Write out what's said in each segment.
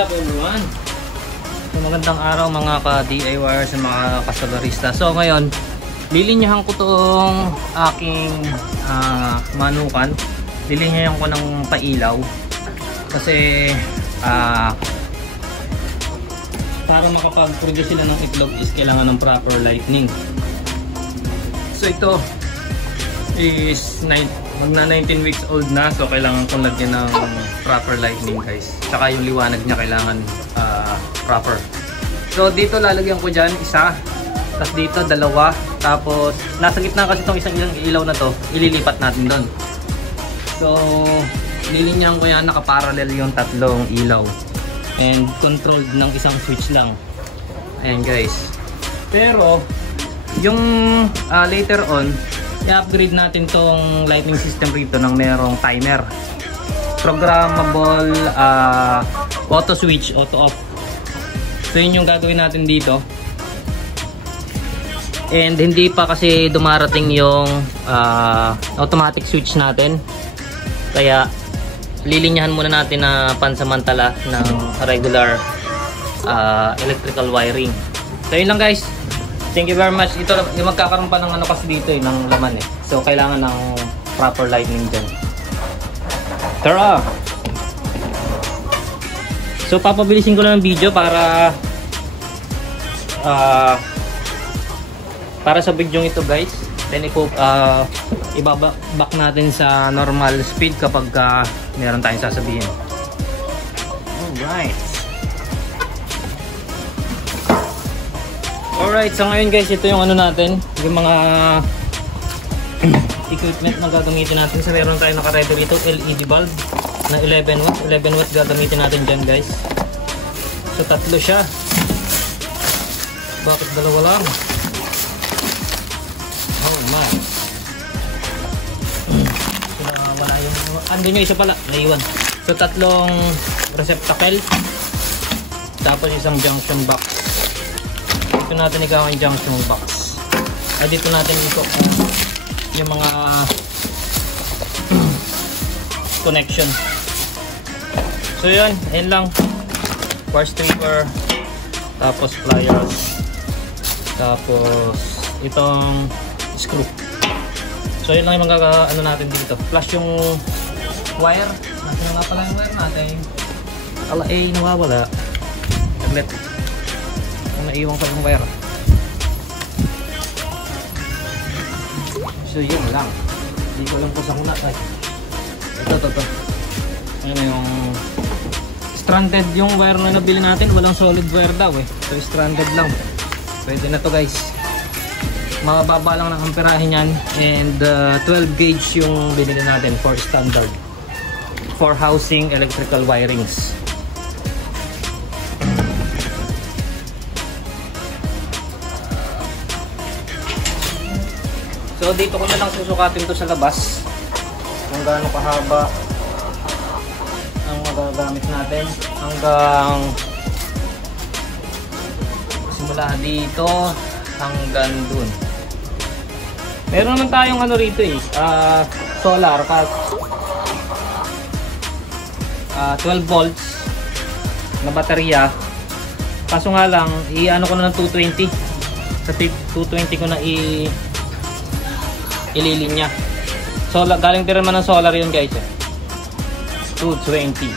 up everyone? So magandang araw mga ka-DIYers sa mga kasabarista. So ngayon, lilinyahan ko tong aking manukan. Lilinyahan ko ng pailaw. Kasi para makapag-produce sila ng itlog is kailangan ng proper lighting. So ito is magna 19 weeks old na, so kailangan kong lagyan ng proper lighting guys. Tsaka yung liwanag niya kailangan proper. So dito lalagyan ko dyan isa, tapos dito dalawa, tapos nasa gitna kasi itong isang ilaw na to, ililipat natin doon. So lilinyahan ko yan, nakaparallel yung tatlong ilaw and controlled ng isang switch lang. Ayan guys. Pero yung later on i-upgrade natin tong lighting system rito ng merong timer, programmable auto switch, auto off. So yun yung gagawin natin dito. And hindi pa kasi dumarating yung automatic switch natin, kaya lilinyahan muna natin na pansamantala ng regular electrical wiring. So yun lang guys. Thank you very much. Ito yung magkakaroon pa ng ano kasi dito ng laman eh. So kailangan ng proper lighting dyan. Tara! So papabilisin ko lang ng video para sa video ito guys. Then ibabak natin sa normal speed kapag meron tayong sasabihin. Alright. Alright, so ngayon guys, ito yung ano natin, yung mga equipment na gagamitin natin. So meron tayo naka-ready rito, LED bulb na 11 watts. 11 watts gagamitin natin dyan guys. So tatlo siya. Bakit dalawa lang? Oh my. Wala yung, andun yung isa pala, naiwan. So tatlong receptacle, tapos isang junction box. Dito natin ikaw yung junction box. Dito natin ito yung mga connection. So yun, ayun lang. Power stripper, tapos pliers, tapos itong screw. So yun lang yung mga ano natin dito. Plus yung wire. Nasaan nga pala yung wire natin? Nawawala. Tablet. Naiwan ko yung wire. So yun lang. Hindi ko lang po sa kunat. Ito. Ayan yung stranded yung wire na nabili natin. Walang solid wire daw eh. So stranded lang. Pwede na to guys. Mababa lang ng amperahe yan. And 12 gauge yung binili natin for standard. For housing electrical wirings. So dito ko na lang susukatin to sa labas kung gaano kahaba ang magagamit natin hanggang simula dito hanggang dun. Meron naman tayong ano rito eh, solar 12 volts na baterya. Kaso nga lang i-ano ko na ng 220. Sa 220 ko na ililinya. Solar, galing din naman ng solar yun guys eh. 220.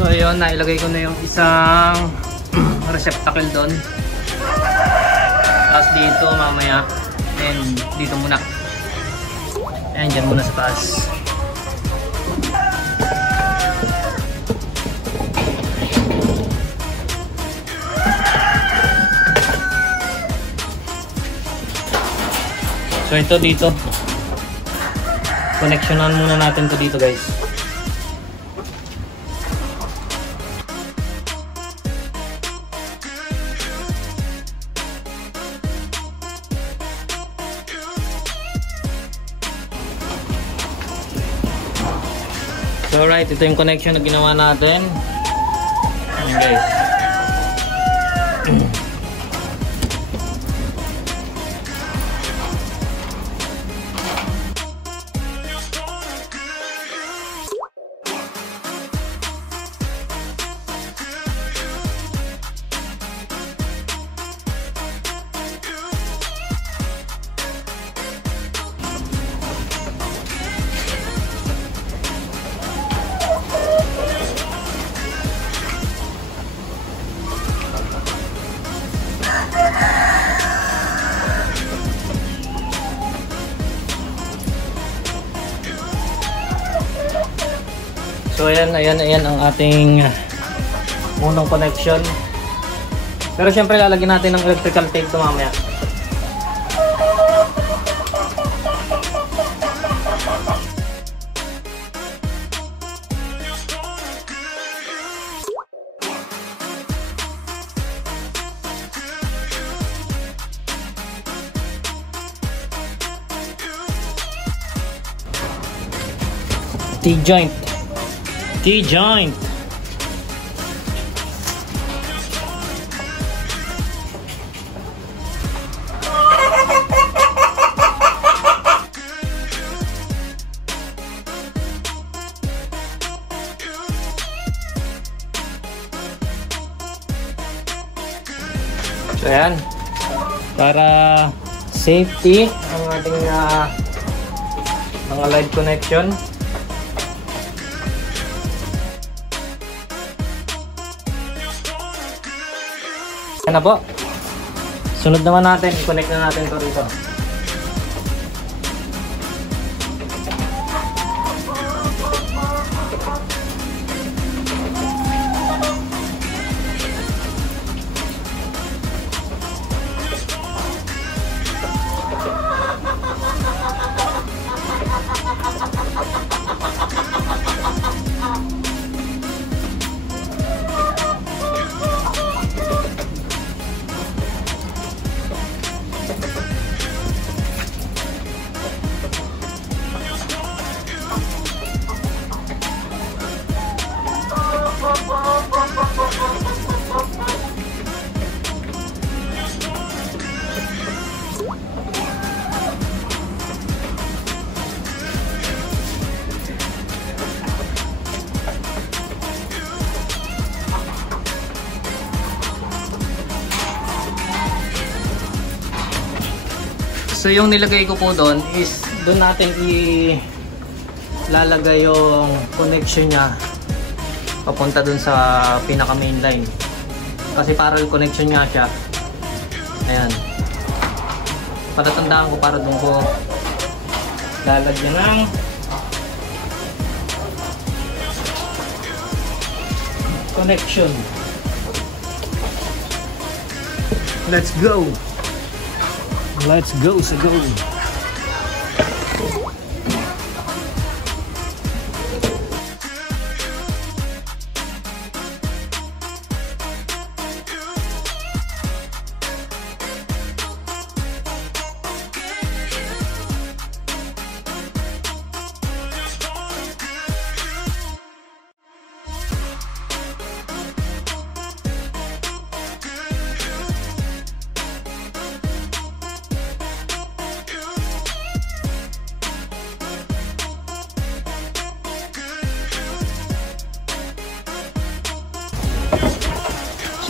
So ayun, nailagay ko na yung isang receptacle doon. Tapos dito mamaya, and dito muna. Ayan, dyan muna sa taas. So ito dito. Connectionan muna natin to dito, guys. So alright, ito yung connection na ginawa natin. Ayan, guys. So ayan ang ating unang connection. Pero syempre lalagyan natin ng electrical tape ito mamaya. T-joint. T-joint. So yan, para safety ang ating mga live connection. Yan na po. Sunod naman natin, i-connect na natin ito rito. So yung nilagay ko po doon is doon natin ilalagay yung connection niya papunta doon sa pinaka main line. Kasi parallel connection nga siya. Ayan. Patatandaan ko para doon ko lalagyan ng connection. Let's go! Let's go, so go.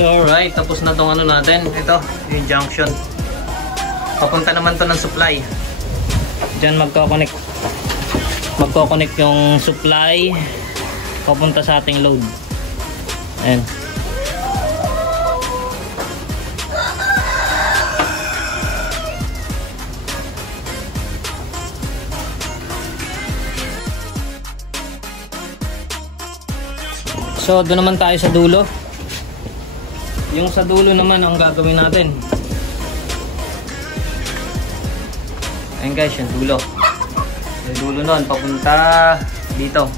So alright, tapos na tong ano natin. Ito, yung junction. Papunta naman to ng supply. Diyan magko-connect yung supply papunta sa ating load. Ayan. So doon naman tayo sa dulo. Yung sa dulo naman ang gagawin natin. Ayan guys, yung dulo. Yung dulo nun papunta dito.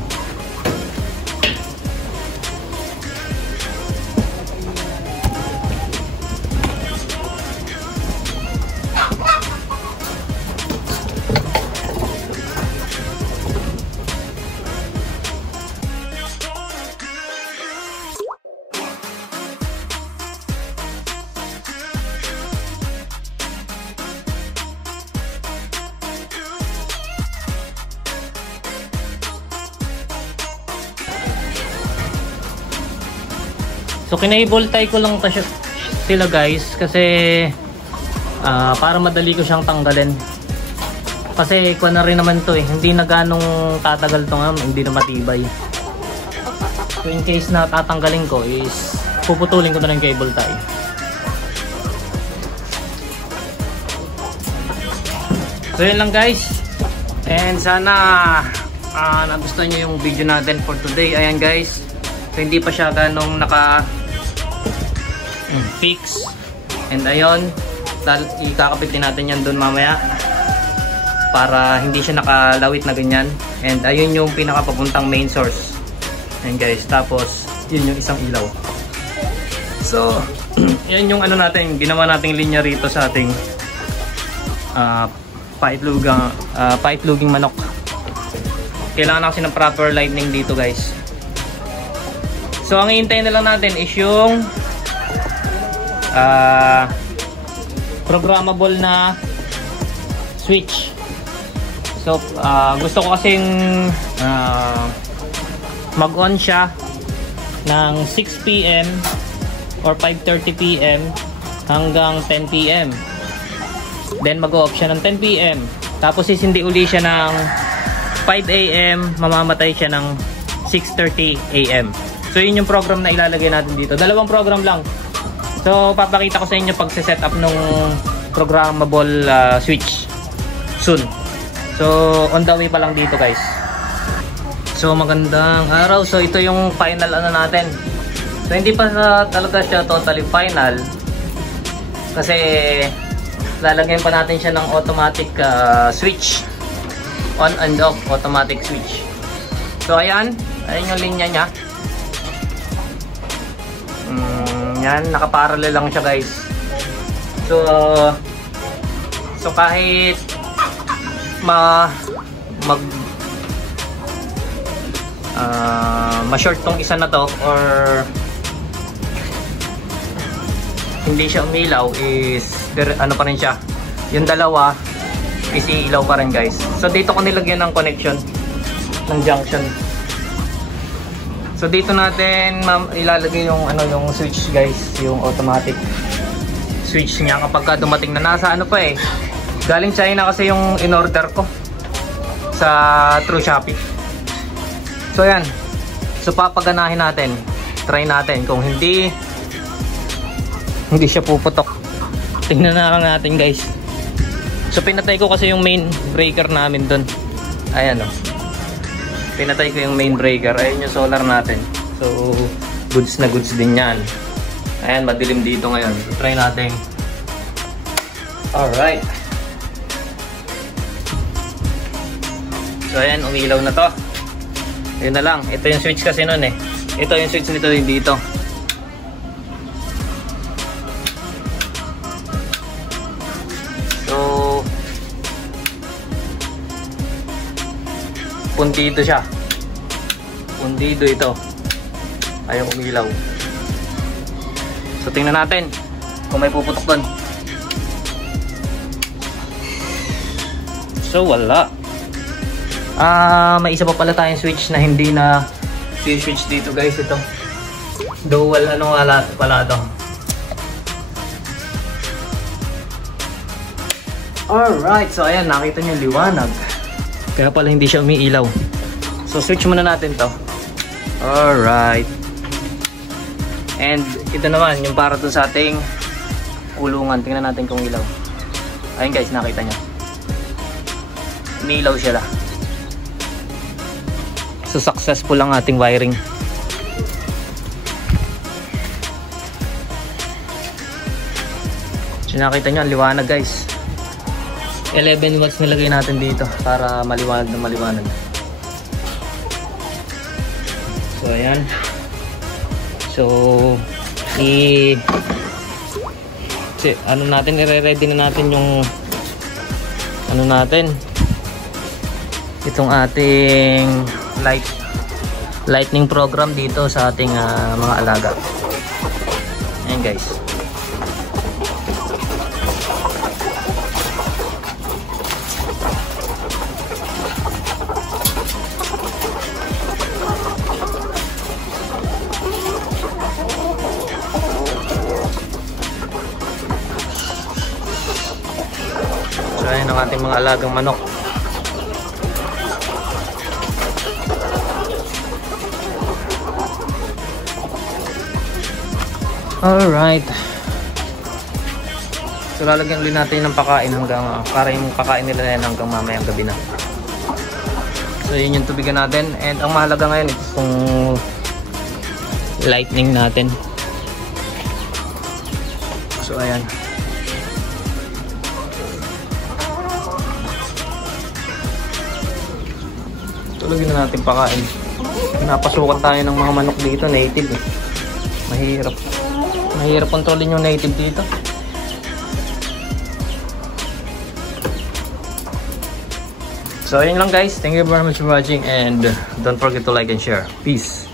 So kinaiboltay ko lang sila guys kasi para madali ko siyang tanggalin. Kasi kuha na rin naman to hindi na ganong tatagal to nga, hindi na matibay. So in case na tatanggalin ko is puputulin ko na ng cable tie. So yun lang guys. And sana nagustuhan nyo yung video natin for today. Ayan guys. So hindi pa siya ganong fix. And ayun, ikakapit din natin yan doon mamaya para hindi siya nakalawit na ganyan. And ayun yung pinakapapuntang main source. And guys, tapos yun yung isang ilaw. So yan yung ano natin, ginawa nating linya rito sa ating paitluging manok. Kailangan kasi ng proper lighting dito guys. So ang hihintayin na lang natin is yung programmable na switch. So gusto ko kasing mag-on siya ng 6 PM or 5:30 PM hanggang 10 PM. Then mag-off siya ng 10 PM. Tapos sisindi uli siya ng 5 AM, mamamatay siya ng 6:30 AM. So yun yung program na ilalagay natin dito. Dalawang program lang. So papakita ko sa inyo pag-set up ng programmable switch soon. So on the way pa lang dito guys. So magandang araw. So ito yung final ano natin. So hindi pa talaga siya totally final. Kasi lalagyan pa natin siya ng automatic switch. On and off automatic switch. So ayan. Ayan yung linya niya. Yan, nakaparallel lang siya guys. So kahit ma-short tong isa na to or hindi siya umilaw is ano pa rin siya. Yung dalawa is ilaw pa rin guys. So dito ko nilagyan ng connection ng junction. So dito natin ilalagay yung yung switch guys, yung automatic switch niya kapag dumating na nasa ano pa galing China kasi yung in-order ko sa True Shopee. So yan. So papaganahin natin. Try natin kung hindi siya puputok. Tingnan na lang natin guys. So pinatay ko kasi yung main breaker namin doon. Ayan pinatay ko yung main breaker. Ayun yung solar natin. So goods na goods din yan. Ayan, madilim dito ngayon. So try natin. Alright. So ayan, umilaw na to. Yun na lang. Ito yung switch kasi nun Ito yung switch nito dito. So puntido siya. Puntido ito. Ayaw umilaw. So tingnan natin kung may puputok doon. So wala. May isa pa pala tayong switch na hindi na switch dito guys. Ito dual pala ito. Alright, so ayan, nakita nyo liwanag. Kaya pala hindi siya umiilaw. So switch muna natin to. Alright. And ito naman yung para dun sa ating kulungan. Tingnan natin kung ilaw. Ayun guys, nakita nyo. Umiilaw siya. So successful ang ating wiring. So nakita nyo, ang liwanag guys. 11 watts nilagay natin dito para maliwanag na maliwanag. So ayan. So ano natin, i-ready na natin yung ano natin, itong ating lightning program dito sa ating mga alaga. Ayan guys. So ayan ang ating mga alagang manok. Alright. So lalagyan ulit natin ng pakain hanggang para yung pakain nila na yan hanggang mamayang gabi na. So yun yung tubigan natin. And ang mahalaga ngayon itong lightning natin. So ayan. Tulogin na natin pakain. Napasukan tayo ng mga manok dito, native eh. Mahirap kontrolin yung native dito. So ayun lang guys. Thank you very much for watching and don't forget to like and share. Peace.